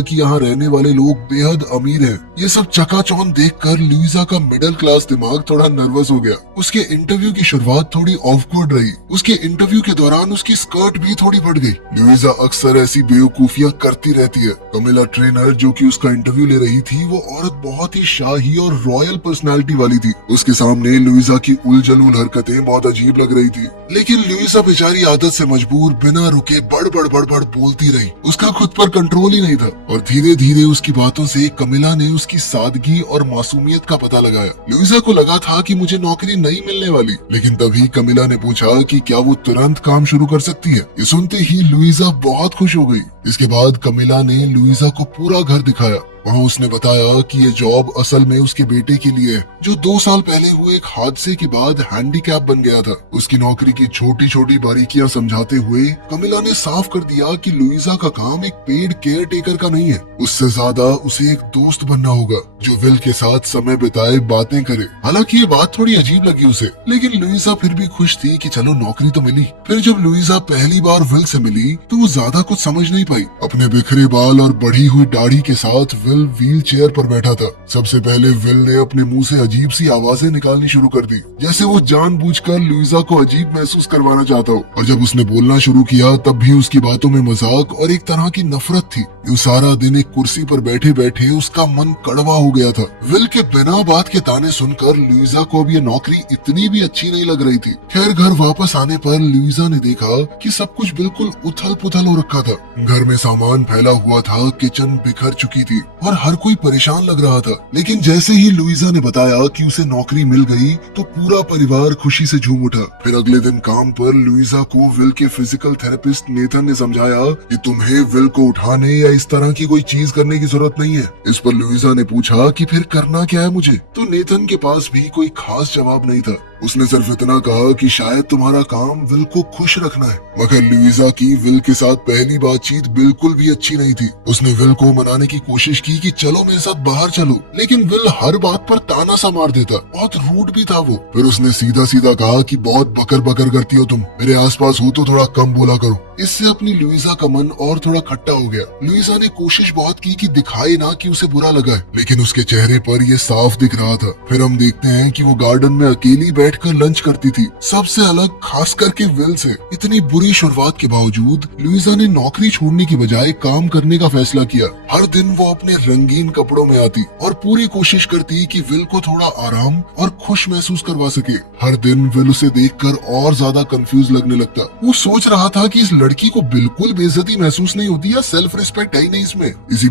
कि यहाँ रहने वाले लोग बेहद अमीर हैं। ये सब चकाचौंध देखकर लुइजा का मिडिल क्लास दिमाग थोड़ा नर्वस हो गया। उसके इंटरव्यू की शुरुआत थोड़ी ऑकवर्ड रही। उसके इंटरव्यू के दौरान उसकी स्कर्ट भी थोड़ी बढ़ गई। लुइजा अक्सर ऐसी बेवकूफियां करती रहती है। कमिला ट्रेनर जो कि उसका इंटरव्यू ले रही थी, वो औरत बहुत ही शाही और रॉयल पर्सनालिटी वाली थी। उसके सामने लुइजा की उलझुल हरकतें बहुत अजीब लग रही थी, लेकिन लुइजा बेचारी आदत से मजबूर बिना रुके बड़ बोलती रही। उसका खुद पर कंट्रोल ही नहीं था और धीरे धीरे उसकी बातों से कमिला ने उसकी सादगी और मासूमियत का पता लगाया। लुइजा को लगा था कि मुझे नौकरी नहीं मिलने वाली, लेकिन तभी कमिला ने पूछा कि क्या वो तुरंत काम शुरू कर सकती है। ये सुनते ही लुइजा बहुत खुश हो गई। इसके बाद कमिला ने लुइजा को पूरा घर दिखाया। वहाँ उसने बताया कि ये जॉब असल में उसके बेटे के लिए है, जो 2 साल पहले हुए एक हादसे के बाद हैंडीकैप बन गया था। उसकी नौकरी की छोटी छोटी बारीकियां समझाते हुए कमिला ने साफ कर दिया कि लुइजा का काम एक पेड केयर टेकर का नहीं है। उससे ज्यादा उसे एक दोस्त बनना होगा जो विल के साथ समय बिताए, बातें करे। हालांकि ये बात थोड़ी अजीब लगी उसे, लेकिन लुइजा फिर भी खुश थी कि चलो नौकरी तो मिली। फिर जब लुइजा पहली बार विल से मिली तो वो ज्यादा कुछ समझ नहीं पाई। अपने बिखरे बाल और बढ़ी हुई दाढ़ी के साथ विल व्हील चेयर पर बैठा था। सबसे पहले विल ने अपने मुंह से अजीब सी आवाजें निकालनी शुरू कर दी, जैसे वो जानबूझकर लुइजा को अजीब महसूस करवाना चाहता हो। और जब उसने बोलना शुरू किया तब भी उसकी बातों में मजाक और एक तरह की नफरत थी। वो सारा दिन एक कुर्सी पर बैठे बैठे उसका मन कड़वा हो गया था। विल के बिना बात के ताने सुनकर लुइजा को अब ये नौकरी इतनी भी अच्छी नहीं लग रही थी। खैर घर वापस आने पर लुइजा ने देखा कि सब कुछ बिल्कुल उथल पुथल हो रखा था। घर में सामान फैला हुआ था, किचन बिखर चुकी थी और हर कोई परेशान लग रहा था। लेकिन जैसे ही लुइजा ने बताया कि उसे नौकरी मिल गई तो पूरा परिवार खुशी से झूम उठा। फिर अगले दिन काम पर लुइजा को विल के फिजिकल थेरेपिस्ट नेथन ने समझाया कि तुम्हें विल को उठाने या इस तरह की कोई चीज करने की जरूरत नहीं है। इस पर लुइजा ने पूछा कि फिर करना क्या है मुझे, तो नेथन के पास भी कोई खास जवाब नहीं था। उसने सिर्फ इतना कहा कि शायद तुम्हारा काम विल को खुश रखना है। मगर लुइजा की विल के साथ पहली बातचीत बिल्कुल भी अच्छी नहीं थी। उसने विल को मनाने की कोशिश की कि चलो मेरे साथ बाहर चलो, लेकिन विल हर बात पर ताना सा मार देता। बहुत रूड भी था वो। फिर उसने सीधा सीधा कहा कि बहुत बकर बकर करती हो तुम, मेरे आसपास हो तो थोड़ा कम बोला करो। इससे अपनी लुइजा का मन और थोड़ा खट्टा हो गया। लुइजा ने कोशिश बहुत की कि दिखाए ना कि उसे बुरा लगा है, लेकिन उसके चेहरे पर ये साफ दिख रहा था। फिर हम देखते हैं कि वो गार्डन में अकेली बैठकर लंच करती थी, सबसे अलग, खास करके विल से। इतनी बुरी शुरुआत के बावजूद लुइजा ने नौकरी छोड़ने की बजाय काम करने का फैसला किया। हर दिन वो अपने रंगीन कपड़ों में आती और पूरी कोशिश करती कि विल को थोड़ा आराम और खुश महसूस करवा सके। हर दिन विल उसे देखकर और ज्यादा कंफ्यूज लगने लगता। वो सोच रहा था कि इस लड़की को बिल्कुल बेइज्जती महसूस नहीं होती या सेल्फ रिस्पेक्ट है ही नहीं इसमें। इसी